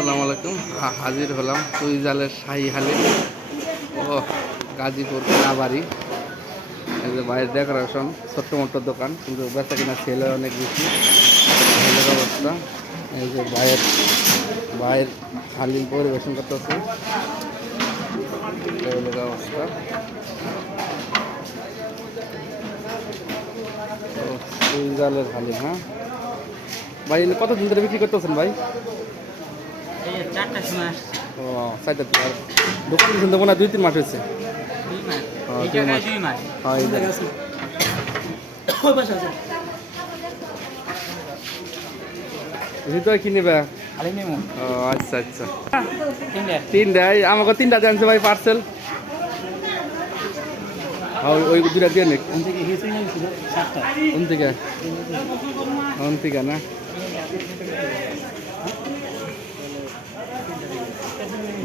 আসসালামু আলাইকুম। হাজির হলাম সুই জালের শাহি হালে। ও গাজীপুর কানাবাড়ি এই যে বাইরের ডেকোরেশন ছোট্ট মোট্ট দোকান কিন্তু বেচা কিনা ছেলে অনেক বেশি। ছেলের অবস্থা। এই যে বাইরের বাইরের হালিম পরিবেশন করতেছে। অবস্থা। ও, সুই জালের হালিম হ্যাঁ? ভাই কত দিন ধরে বিক্রি করতেছেন ভাই? চারটার ও সাইডে তো আর দোকান কিন্তু মনে হয় দুই তিন মাস হয়েছে? হ্যাঁ, হ্যাঁ হৃদয় কি নেবে? ও আচ্ছা আচ্ছা। তিনটে। তিনটা এই আমাকে তিনটা জানছে ভাই পার্সেল ওই ওই দুটা দিয়ে নে কোন থেকে কোন থেকে? কোন থেকে না?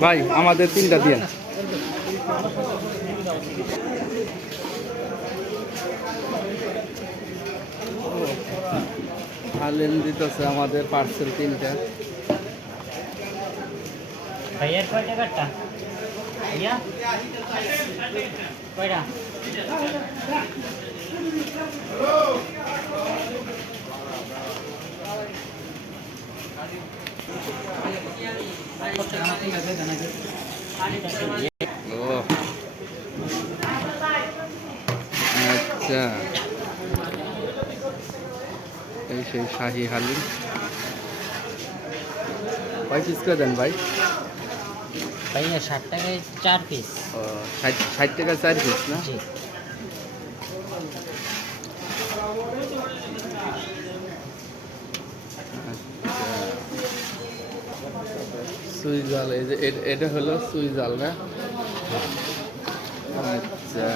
ভাই আমাদের তিনটা দিয়ে। হালেন দিতেছে আমাদের পার্সেল তিনটা। ভাইয়ার কয় টাকারটা। ভাইয়া কয়টা? ও আচ্ছা। এই সেই শাহি হালিম। ভাই পিস করে দেন ভাই? ভাইয়া ষাট টাকায় চার পিস ও ষাট ষাট টাকা চার পিস না? জি সুই জাল এই যে এটা হলো সুই জাল না? আচ্ছা।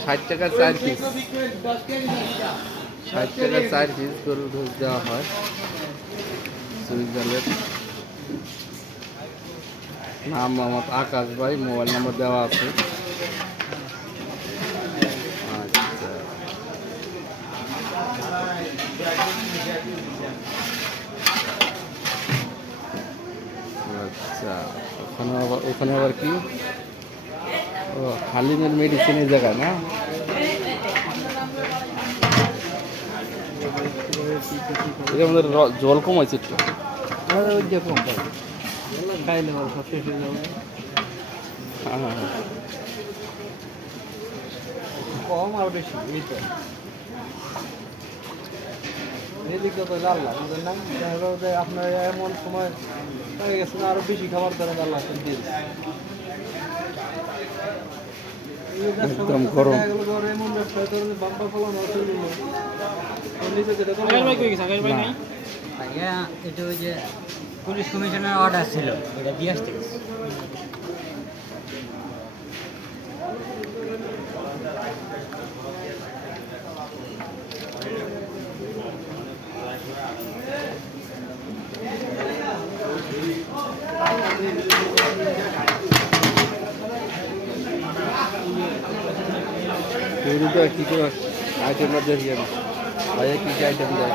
ষাট টাকা চার পিস দশ কেজি ষাট টাকা চার পিস গরুর দুধ দেওয়া হয়। সুই জালের নাম মোহাম্মদ আকাশ ভাই, মোবাইল নাম্বার দেওয়া আছে। আচ্ছা। আচ্ছা ওখানে আবার ওখানে আবার কি? ও, হালিমের মেডিসিনের জায়গা না? এটা আমাদের জল কম আছে একটু ওই যে কম খাইলে সব শেষ হয়ে যাবে। হ্যাঁ হ্যাঁ হ্যাঁ। কম আর বেশি এই তো। এদিকে তো জানলাম না দেখা গেলো যে আপনার এমন সময় হয়ে গেছে আরও বেশি খাবার জানলাম একদম গরম। এমন ব্যবসা ধরনের বাম্পার ফলন না ভাইয়া এটা ওই যে পুলিশ কমিশনের অর্ডার ছিল ওটা দিয়ে আসতে গেছে। কী করে আইটেমটা দেখি আমি ভাইয়া কী কী আইটেম দেয়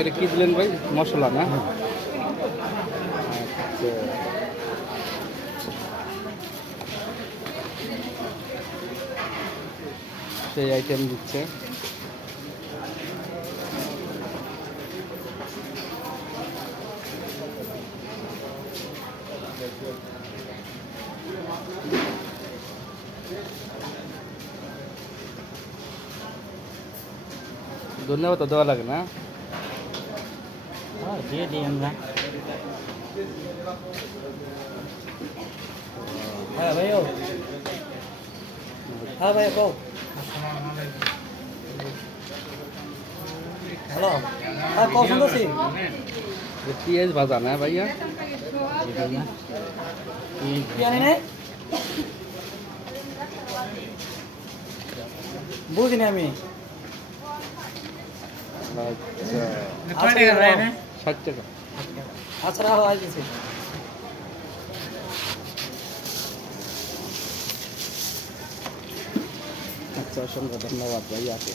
এটা কী দিলেন ভাই? মশলা না? আচ্ছা সেই আইটেম দিচ্ছে। ধন্যবাদ তো দেওয়া লাগে না। হ্যাঁ দিয়ে দিই আমরা। হ্যাঁ ভাইও। হ্যাঁ ভাই কও। হ্যালো। হ্যাঁ শুনতেছি। যে পেঁয়াজ ভাজা না ভাইয়া? কি কি বুঝিনি আমি আচ্ছা কয় টাকা ভাই না ষাট টাকা আচ্ছা আসতেছি আচ্ছা অসংখ্য ধন্যবাদ ভাইয়া। আছে